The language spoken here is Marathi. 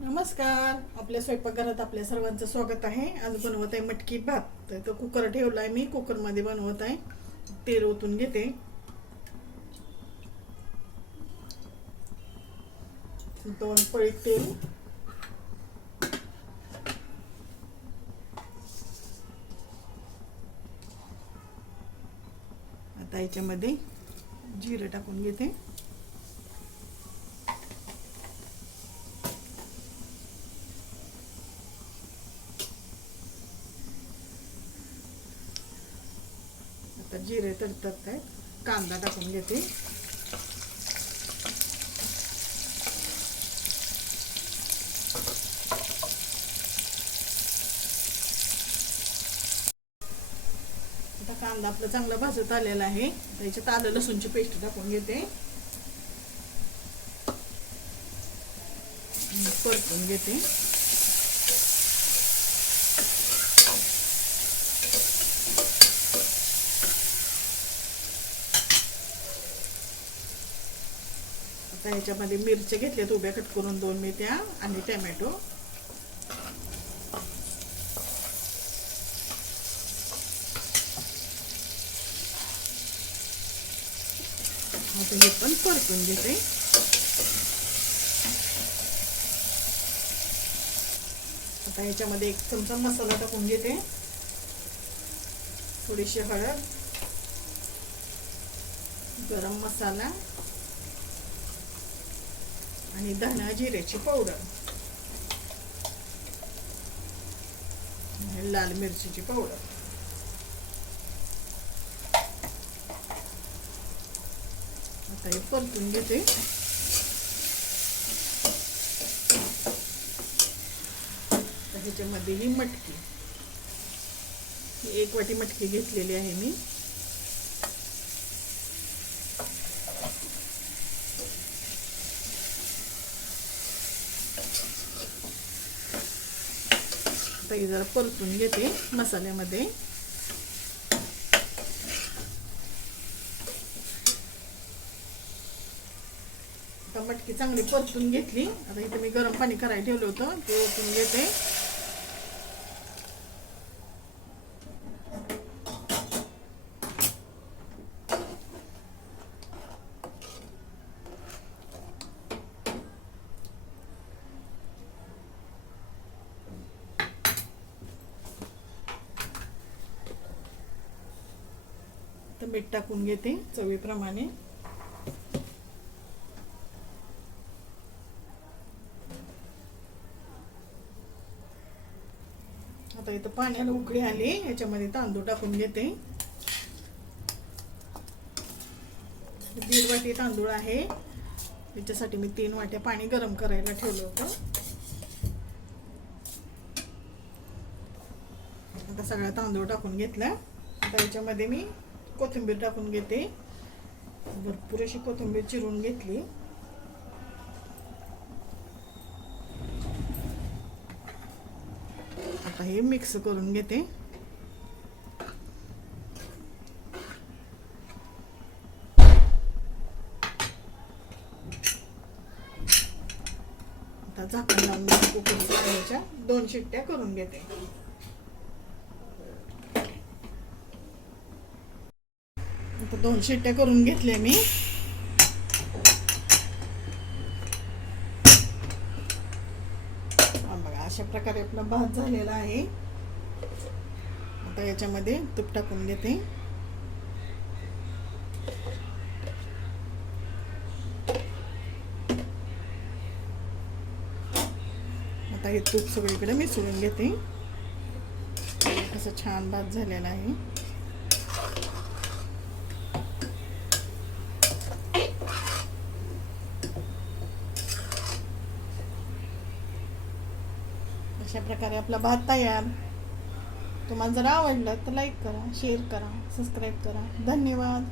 नमस्कार. आपल्या स्वयंपाकघरात आपल्या सर्वांचं स्वागत आहे. आज बनवत आहे मटकी भात. तर तो कुकर ठेवला आहे मी. कुकरमध्ये बनवत आहे. तेल ओतून घेते. दोन पळी तेल. आता याच्यामध्ये जिरं टाकून घेते. आता जिरे तडतत आहेत. कांदा टाकून घेते. आता कांदा आपला चांगला भाजत आलेला आहे. त्याच्यात आलं लसूणची पेस्ट टाकून घेते. परतून घेते. आता ह्याच्यामध्ये मिरच्या घेतल्यात उभ्या कट करून दोन मी त्या आणि टॅमॅटो. आता हे पण परतून घेते. आता ह्याच्यामध्ये एक चमचा मसाला टाकून घेते. थोडीशी हळद गरम मसाला. आणि धना जिऱ्याची पावडर. लाल मिरचीची पावडर. आता हे परतून घेते. ह्याच्यामध्ये ही मटकी. एक वाटी मटकी घेतलेली आहे मी. आता हे जरा परतून घेते मसाल्यामध्ये. मटकी चांगली परतून घेतली. आता इथे मी गरम पाणी करायला ठेवलं होतं ते ओतून घेते. मीठ टाकून घेते चवीप्रमाणे. आता इथं पाण्याला उकळी आली याच्यामध्ये तांदूळ टाकून घेते. दीड वाटी तांदूळ आहे. त्याच्यासाठी मी तीन वाट्या पाणी गरम करायला ठेवलं होतं. आता सगळा तांदूळ टाकून घेतला. आता याच्यामध्ये मी कोथिंबीर टाकून घेते. भरपूर अशी कोथिंबीर चिरून घेतली. आता हे मिक्स करून घेते. आता झाकण लावून कुकरच्या दोन शिट्ट्या करून घेते. आता दोन शिट्ट्या करून घेतल्या मी. बघा अशा प्रकारे आपला भात झालेला आहे. आता याच्यामध्ये तूप टाकून घेते. आता हे तूप सगळीकडे मिसळून घेते. असं छान भात झालेला आहे. अशा प्रकारे आपला भात तयार. तुम्हाला जर आवडलं तर लाईक करा शेअर करा सबस्क्राईब करा. धन्यवाद.